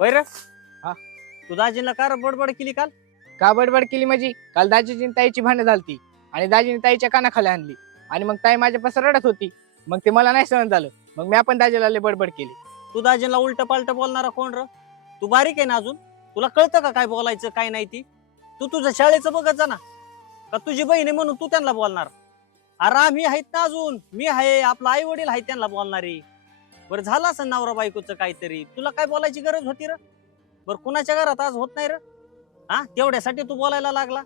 होय रे. हा. तू दाजींना का रे बडबड केली काल? का बडबड केली माझी? काल दाजीची ताईची भांडण झालती आणि दाजीने ताईच्या कानाखाली आणली आणि मग ताई माझ्यापासून रडत होती. मग ते मला नाही सहन झालं. मग मी आपण दाजीला लय बडबड केली. तू दाजींना उलट पालट बोलणारा कोण र? तू बारीक आहे ना अजून? तुला कळतं का काय बोलायचं काय नाही ती? तू तुझं शाळेचं बघत जा ना. का तुझी बहीण आहे म्हणून तू त्यांना बोलणार? अरे आम्ही आहेत ना अजून, मी आहे, आपला आई वडील आहेत त्यांना बोलणारे. बरं झालं असं नवरा बायकोचं काहीतरी, तुला काय बोलायची गरज होती र? बरं कुणाच्या घरात आज होत नाही र? हा तेवढ्यासाठी तू बोलायला लागला?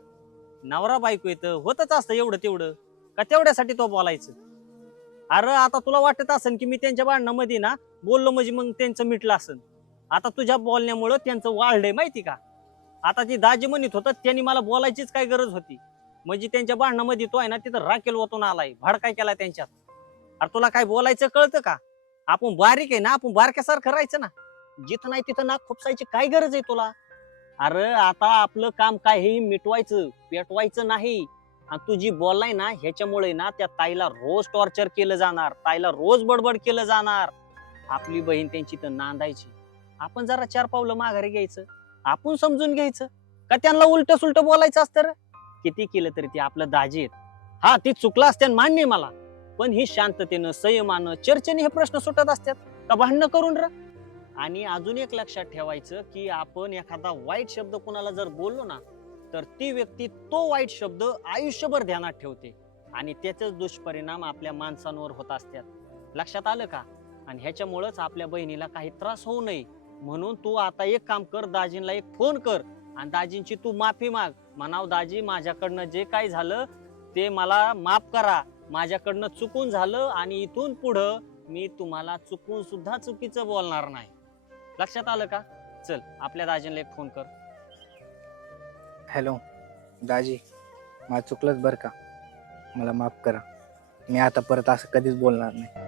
नवरा बायको येतं होतच असतं एवढं तेवढं, का तेवढ्यासाठी तो बोलायचं? अरे आता तुला वाटत असेल की मी त्यांच्या भांडणामध्ये ना बोललो म्हणजे मग त्यांचं मिटलं असेल. आता तुझ्या बोलण्यामुळं त्यांचं वाढलंय माहिती का? आता ती दाजी म्हणत होतं त्यांनी मला बोलायचीच काय गरज होती, म्हणजे त्यांच्या भांडणामध्ये तो आहे ना तिथं राखेल ओतून आलाय, भडकाय केलाय त्यांच्यात. अरे तुला काय बोलायचं कळतं का? आपण बारीक आहे ना, आपण बारक्यासारखं राहायचं ना. जिथं नाही तिथं नाक खुपसायची काय गरज आहे तुला? अरे आता आपलं काम काय हे मिटवायचं पेटवायचं नाही. आणि तू जी बोललाय ना ह्याच्यामुळे ना त्या ताईला रोज टॉर्चर केलं जाणार, ताईला रोज बडबड केलं जाणार. आपली बहीण त्यांची तर नांदायची. आपण जरा 4 पावलं माघारी घ्यायचं, आपण समजून घ्यायचं. का त्यांना उलट सुलट बोलायचं असतं रे? किती केलं तरी ते आपलं दाजी आहेत. हा ती चुकला असत्यान मान्य आहे मला, पण ही शांततेनं संयमानं चर्चेने हे प्रश्न सुटत असतात का भांडणं करून र? आणि अजून एक लक्षात ठेवायचं की आपण एखादा वाईट शब्द कुणाला जर बोललो ना, तर ती व्यक्ती तो वाईट शब्द आयुष्यभर ध्यानात ठेवते आणि त्याचे दुष्परिणाम आपल्या माणसांवर होत असतात. लक्षात आलं का? आणि ह्याच्यामुळेच आपल्या बहिणीला काही त्रास होऊ नये म्हणून तू आता एक काम कर, दाजींना एक फोन कर आणि दाजींची तू माफी माग. म्हणाव दाजी माझ्याकडनं जे काही झालं ते मला माफ करा, माझ्याकडनं चुकून झालं आणि इथून पुढं मी तुम्हाला चुकून सुद्धा चुकीचं बोलणार नाही. लक्षात आलं का? चल आपल्या दाजींना एक फोन कर. हॅलो दाजी, मला चुकलंच बरं का, मला माफ करा. मी आता परत असं कधीच बोलणार नाही.